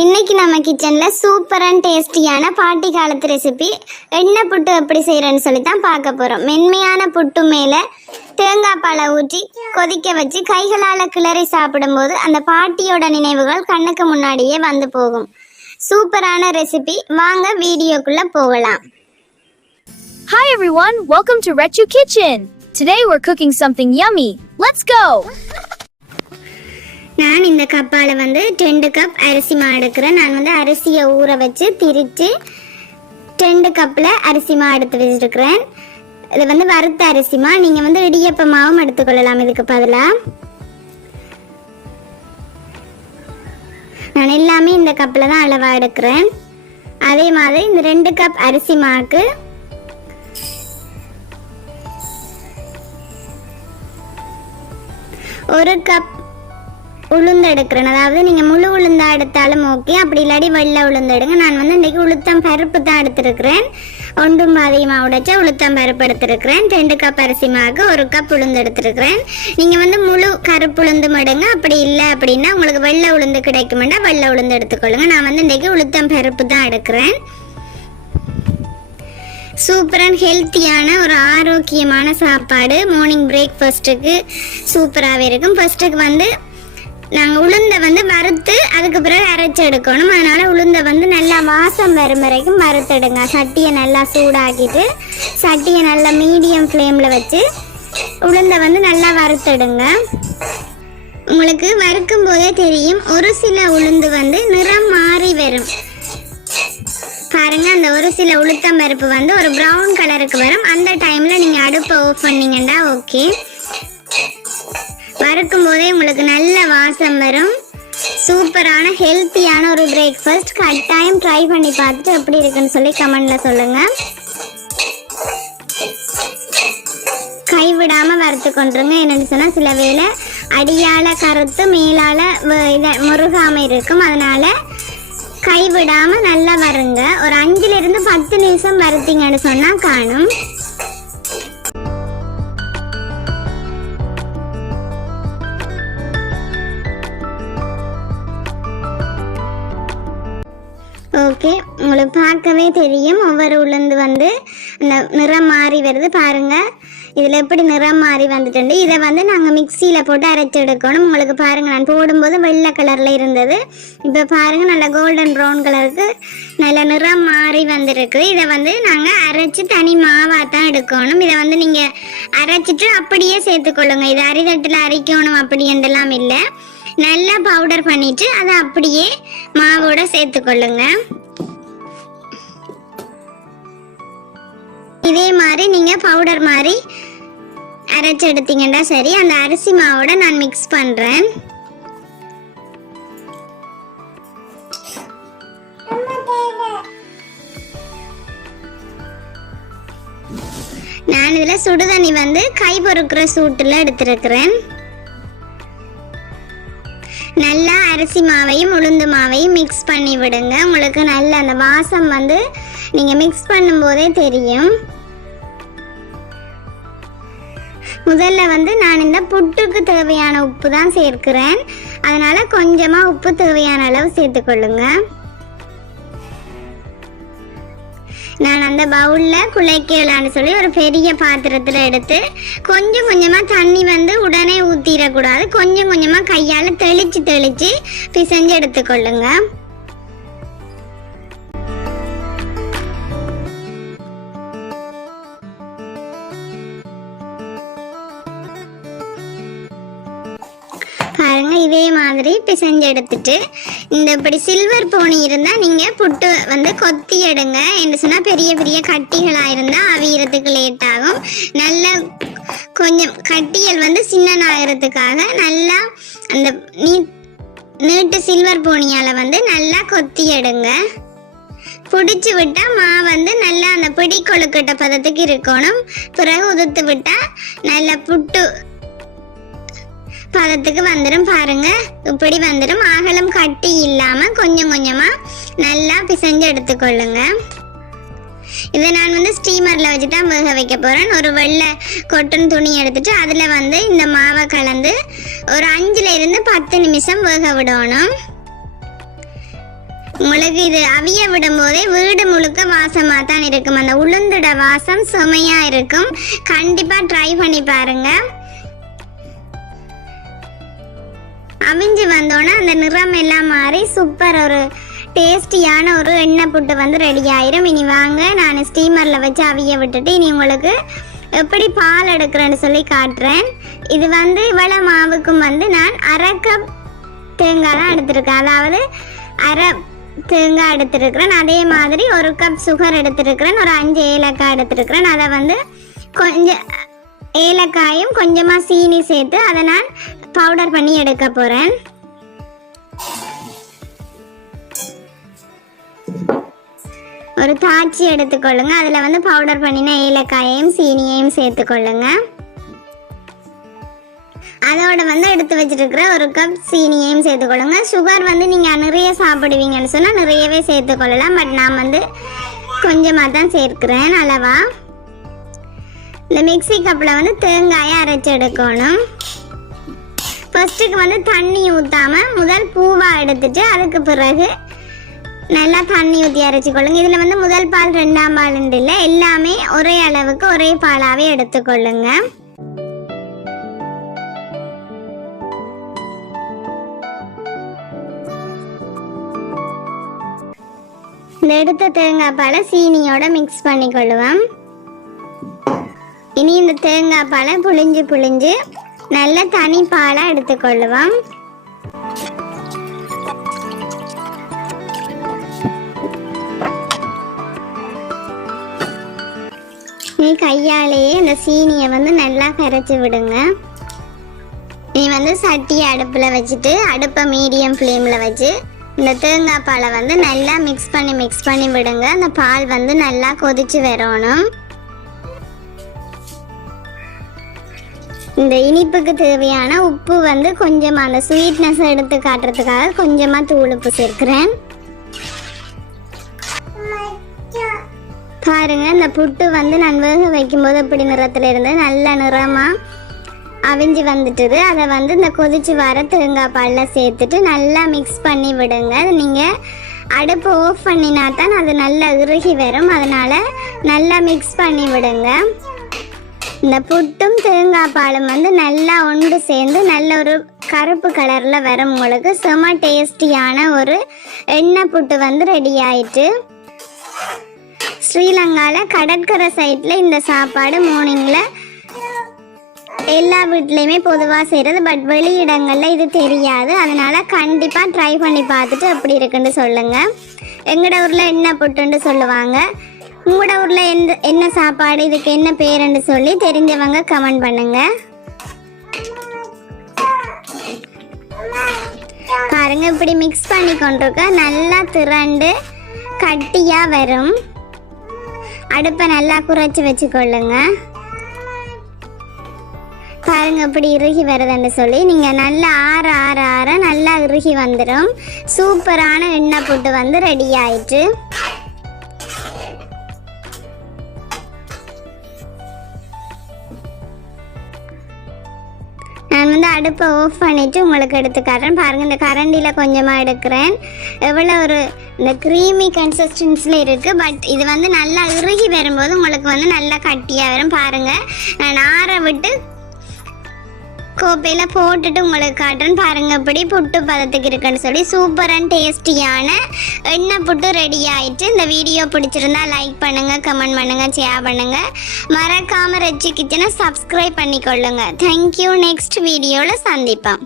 இன்னைக்கு நம்ம கிச்சனில் சூப்பர் அண்ட் டேஸ்டியான பாட்டி காலத்து ரெசிபி எண்ணெய் புட்டு எப்படி செய்கிறேன்னு சொல்லி தான் பார்க்க போகிறோம். மென்மையான புட்டு மேலே தேங்காய் பாலை ஊற்றி கொதிக்க வச்சு கைகளால் கிளறி சாப்பிடும்போது அந்த பாட்டியோட நினைவுகள் கண்ணுக்கு முன்னாடியே வந்து போகும். சூப்பரான ரெசிபி, வாங்க வீடியோக்குள்ளே போகலாம். Hi everyone, welcome to Rechu Kitchen. Today we're cooking something yummy. Let's go! நான் இந்த கப்பால் 2 கப் அரிசி மா எடுக்கிறேன். நான் அரிசியை ஊற வச்சு திரித்து 2 கப்பில் அரிசி மா எடுத்து வச்சுருக்கிறேன். இது வறுத்த அரிசி மா. நீங்கள் இடியப்ப மாவும் எடுத்துக்கொள்ளலாம். இதுக்கு பதிலாக நான் எல்லாமே இந்த கப்பில் தான் அளவாக எடுக்கிறேன். அதே மாதிரி இந்த 2 கப் அரிசி மாவுக்கு 1 கப் உளுந்து எடுக்கிறேன். அதாவது நீங்கள் முழு உளுந்தா எடுத்தாலும் ஓகே, அப்படி இல்லாடி வெள்ளை உளுந்து எடுங்க. நான் இன்றைக்கி உளுத்தம் பருப்பு தான் எடுத்துருக்கிறேன். ஒன்றும் பாதியமாக உடைச்சா உளுத்தம் பருப்பு எடுத்துருக்கிறேன். 2 கப் அரிசி மாவுக்கு 1 கப் உளுந்து எடுத்துருக்கிறேன். நீங்கள் முழு கருப்பு உளுந்தும் எடுங்க. அப்படி இல்லை அப்படின்னா உங்களுக்கு வெள்ளை உளுந்து கிடைக்குமெண்டா வெள்ளை உளுந்து எடுத்துக்கொள்ளுங்க. நான் இன்றைக்கி உளுத்தம் பருப்பு தான் எடுக்கிறேன். சூப்பர் அண்ட் ஹெல்த்தியான ஒரு ஆரோக்கியமான சாப்பாடு மார்னிங் பிரேக்ஃபாஸ்ட்டுக்கு சூப்பராகவே இருக்கும். ஃபஸ்ட்டுக்கு நாங்கள் உளுந்தை வறுத்து அதுக்கு பிறகு அரைச்சி எடுக்கணும். அதனால் உளுந்தை நல்லா வாசம் வரும் வரைக்கும் வறுத்தெடுங்க. சட்டியை நல்லா சூடாக்கிட்டு சட்டியை நல்லா மீடியம் ஃப்ளேமில் வச்சு உளுந்தை நல்லா வறுத்தெடுங்க. உங்களுக்கு வறுக்கும் போதே தெரியும், ஒரு சில உளுந்து நிறம் மாறி வரும் பாருங்க. அந்த ஒரு சில உளுத்தம் பருப்பு ஒரு ப்ரௌன் கலருக்கு வரும். அந்த டைமில் நீங்கள் அடுப்பை ஆஃப் பண்ணிங்கன்னா ஓகே. வறுக்கும் போதே உங்களுக்கு நல்ல வாசம் வரும். சூப்பரான ஹெல்த்தியான ஒரு பிரேக்ஃபாஸ்ட். கட்டாயம் ட்ரை பண்ணி பார்த்துட்டு எப்படி இருக்குன்னு சொல்லி கமெண்டில் சொல்லுங்கள். கைவிடாமல் வறுத்து கொண்டுருங்க. என்னென்னு சொன்னால் சில வேளை அடியால் கருத்து மேலால் இதை முருகாமல் இருக்கும். அதனால் கைவிடாமல் நல்லா வருங்க. ஒரு 5லிருந்து 10 நிமிஷம் வறுத்தீங்கன்னு சொன்னால் காணும். ஓகே, உங்களுக்கு பார்க்கவே தெரியும் ஒவ்வொரு உளுந்து அந்த நிறம் மாறி வருது பாருங்கள். இதில் எப்படி நிறம் மாறி வந்துட்டு இதை நாங்கள் மிக்சியில் போட்டு அரைச்சி எடுக்கணும். உங்களுக்கு பாருங்கள், நான் போடும்போது வெள்ளை கலரில் இருந்தது. இப்போ பாருங்கள், நல்ல கோல்டன் ப்ரௌன் கலருக்கு நல்ல நிறம் மாறி வந்துருக்கு. இதை நாங்கள் அரைச்சி தனி மாவாக தான் எடுக்கணும். இதை நீங்கள் அரைச்சிட்டு அப்படியே சேர்த்துக்கொள்ளுங்க. இது அரிதட்டில் அரைக்கணும் அப்படி என்றெல்லாம் இல்லை. நல்லா பவுடர் பண்ணிவிட்டு அதை அப்படியே மாவோட சேர்த்துக்கொள்ளுங்க. இதே மாதிரி நீங்கள் பவுடர் மாதிரி அரைச்சி எடுத்தீங்கன்னா சரி. அந்த அரிசி மாவோட நான் மிக்ஸ் பண்ணுறேன். நான் இதில் சுடுதண்ணி கை பொறுக்கிற சூட்டில் எடுத்துருக்கிறேன். நல்லா அரிசி மாவையும் உளுந்து மாவையும் மிக்ஸ் பண்ணி விடுங்க. உங்களுக்கு நல்ல அந்த வாசம் நீங்கள் மிக்ஸ் பண்ணும்போதே தெரியும். முதல்ல நான் இந்த புட்டுக்கு தேவையான உப்பு தான் சேர்க்கிறேன். அதனால் கொஞ்சமாக உப்பு தேவையான அளவு சேர்த்துக்கொள்ளுங்க. நான் அந்த பவுலில் குழைக்கலான்னு சொல்லி ஒரு பெரிய பாத்திரத்தில் எடுத்து கொஞ்சம் கொஞ்சமாக தண்ணி உடனே ஊற்றிடக்கூடாது. கொஞ்சம் கொஞ்சமாக கையால் தெளித்து பிசைஞ்சு எடுத்துக்கொள்ளுங்க. பாருங்க, இதே மாதிரி பிசைஞ்சு எடுத்துட்டு இந்த இப்படி சில்வர் போனி இருந்தால் நீங்கள் புட்டு கொத்தி எடுங்க. என்று சொன்னால் பெரிய பெரிய கட்டிகளாக இருந்தால் அவியறதுக்கு லேட் ஆகும். நல்ல கொஞ்சம் கட்டியல் சின்னனாகிறதுக்காக நல்லா அந்த நீட்டு சில்வர் போனியால் நல்லா கொத்தி எடுங்க. பிடிச்சி விட்டால் மா நல்லா அந்த பிடி கொழுக்கட்டை பதத்துக்கு இருக்கணும். பிறகு உதுத்து விட்டால் நல்லா புட்டு பதத்துக்கு வந்துடும். பாருங்க, இப்படி வந்துடும். அகலம் கட்டி இல்லாமல் கொஞ்சம் கொஞ்சமாக நல்லா பிசைஞ்சு எடுத்துக்கொள்ளுங்க. இதை நான் ஸ்டீமரில் வச்சு தான் வேக வைக்க போகிறேன். ஒரு வெள்ளை கொட்டன் துணி எடுத்துட்டு அதில் இந்த மாவை கலந்து ஒரு 5லிருந்து 10 நிமிஷம் வேக விடணும். உங்களுக்கு இது அவிய விடும்போதே வீடு முழுக்க வாசமாக தான் இருக்கும். அந்த உளுந்துட வாசம் செமையாக இருக்கும். கண்டிப்பாக ட்ரை பண்ணி பாருங்க. அவிஞ்சு வந்தோன்னா அந்த நிறம் எல்லாம் மாறி சூப்பர் ஒரு டேஸ்டியான ஒரு எண்ணெய் புட்டு வந்து ரெடி ஆயிரும். இனி வாங்க நான் ஸ்டீமரில் வச்சு அவிய விட்டுட்டு இனி உங்களுக்கு எப்படி பால் எடுக்கிறேன்னு சொல்லி காட்டுறேன். இது வந்து இவ்வளோ மாவுக்கும் வந்து நான் 1/2 கப் தேங்காய் தான் எடுத்திருக்கேன். அதாவது 1/2 தேங்காய் எடுத்துருக்கிறேன். அதே மாதிரி 1 கப் சுகர் எடுத்துருக்கிறேன். ஒரு 5 ஏலக்காய் எடுத்துருக்கிறேன். அதை வந்து கொஞ்சம் ஏலக்காயும் கொஞ்சமாக சீனி சேர்த்து அதை நான் பவுடர் பண்ணி எடுக்க போகிறேன். ஒரு தாச்சி எடுத்துக்கொள்ளுங்க. அதில் வந்து பவுடர் பண்ணின ஏலக்காயையும் சீனியையும் சேர்த்துக்கொள்ளுங்க. அதோட வந்து எடுத்து வச்சிருக்கிற 1 கப் சீனியையும் சேர்த்துக்கொள்ளுங்க. சுகர் வந்து நீங்கள் நிறைய சாப்பிடுவீங்கன்னு சொன்னால் நிறையவே சேர்த்துக்கொள்ளலாம். பட் நான் வந்து கொஞ்சமாக தான் சேர்க்கிறேன் அளவா. இந்த மிக்ஸி கப்பில் வந்து தேங்காயை அரைச்சி எடுக்கணும். ஃபர்ஸ்ட்டுக்கு வந்து தண்ணி ஊற்றாமல் முதல் பூவாக எடுத்துட்டு அதுக்கு பிறகு நல்லா தண்ணி ஊற்றி அரைச்சிக்கொள்ளுங்க. இதில் வந்து முதல் பால் 2ஆம் பால் இல்லை, எல்லாமே ஒரே அளவுக்கு ஒரே பாலாகவே எடுத்துக்கொள்ளுங்க. இந்த எடுத்த தேங்காய் பாலை சீனியோட மிக்ஸ் பண்ணிக்கொள்ளுவோம். இனி இந்த தேங்காய் பாலை புளிஞ்சு நல்ல தனி பாலாக எடுத்துக்கொள்ளுவோம். நீ கையாலேயே இந்த சீனியை வந்து நல்லா கரைச்சி விடுங்க. நீ வந்து சட்டியை அடுப்பில் வச்சுட்டு அடுப்பை மீடியம் ஃப்ளேமில் வச்சு இந்த தேங்காய் பாலை வந்து நல்லா மிக்ஸ் பண்ணி விடுங்க. அந்த பால் வந்து நல்லா கொதிச்சு வரணும். இந்த இனிப்புக்கு தேவையான உப்பு வந்து கொஞ்சமாக அந்த ஸ்வீட்னஸ் எடுத்து காட்டுறதுக்காக கொஞ்சமாக தூள் உப்பு சேர்க்கிறேன். பாருங்க, இந்த புட்டு வந்து நான் வேக வைக்கும்போது எப்படி நிறத்தில் இருந்து நல்ல நிறமாக அவிஞ்சு வந்துட்டுது. அதை வந்து இந்த கொதிச்சு வர தேங்காய் பாலில் சேர்த்துட்டு நல்லா மிக்ஸ் பண்ணி விடுங்க. நீங்கள் அடுப்பு ஆஃப் பண்ணினா தான் அது நல்லா இறுகி வரும். அதனால் நல்லா மிக்ஸ் பண்ணி விடுங்க. இந்த புட்டும் தேங்காய் பாலும் வந்து நல்லா ஒன்று சேர்ந்து நல்ல ஒரு கருப்பு கலரில் வரும். உங்களுக்கு செம டேஸ்டியான ஒரு எண்ணெய் புட்டு வந்து ரெடி ஆயிட்டு. ஸ்ரீலங்காவில் கடற்கரை சைட்டில் இந்த சாப்பாடு மார்னிங்கில் எல்லா வீட்லேயுமே பொதுவாக செய்கிறது. பட் வெளியிடங்களில் இது தெரியாது. அதனால் கண்டிப்பாக ட்ரை பண்ணி பார்த்துட்டு எப்படி இருக்குன்னு சொல்லுங்கள். எங்களோட ஊரில் என்ன புட்டுன்னு சொல்லுவாங்க, உங்களோட ஊரில் என்ன சாப்பாடு, இதுக்கு என்ன பேருன்னு சொல்லி தெரிஞ்சவங்க கமெண்ட் பண்ணுங்க. பாருங்க, இப்படி மிக்ஸ் பண்ணி கொண்டிருக்க நல்லா திரண்டு கட்டியாக வரும். அடுப்பை நல்லா குறைச்சி வச்சுக்கொள்ளுங்க. பாருங்க, இப்படி இறுகி வருதுன்னு சொல்லி நீங்கள் நல்லா ஆற நல்லா இறுகி வந்துடும். சூப்பரான எண்ணெய் புட்டு வந்து ரெடி ஆயிட்டு. நான் வந்து அடுப்பை ஆஃப் பண்ணிவிட்டு உங்களுக்கு எடுத்து காட்டுறேன். பாருங்கள், இந்த கரண்டியில் கொஞ்சமாக எடுக்கிறேன். எவ்வளோ ஒரு இந்த க்ரீமி கன்சிஸ்டன்ஸில் இருக்குது. பட் இது வந்து நல்லா இறுகி வரும்போது உங்களுக்கு வந்து நல்லா கட்டியாக வரும். பாருங்கள், நான் ஆற விட்டு கோப்பையில் போட்டுட்டு உங்களுக்கு காட்டுறேன். பாருங்கள், இப்படி புட்டு பதத்துக்கு இருக்குன்னு சொல்லி சூப்பர் அண்ட் டேஸ்டியான எண்ணெய் புட்டு ரெடி ஆயிட்டு. இந்த வீடியோ பிடிச்சிருந்தா லைக் பண்ணுங்கள், கமெண்ட் பண்ணுங்கள், ஷேர் பண்ணுங்கள். மறக்காமல் ரெச்சு கிச்சனை சப்ஸ்கிரைப் பண்ணிக்கொள்ளுங்க. தேங்க்யூ. நெக்ஸ்ட் வீடியோவில் சந்திப்போம்.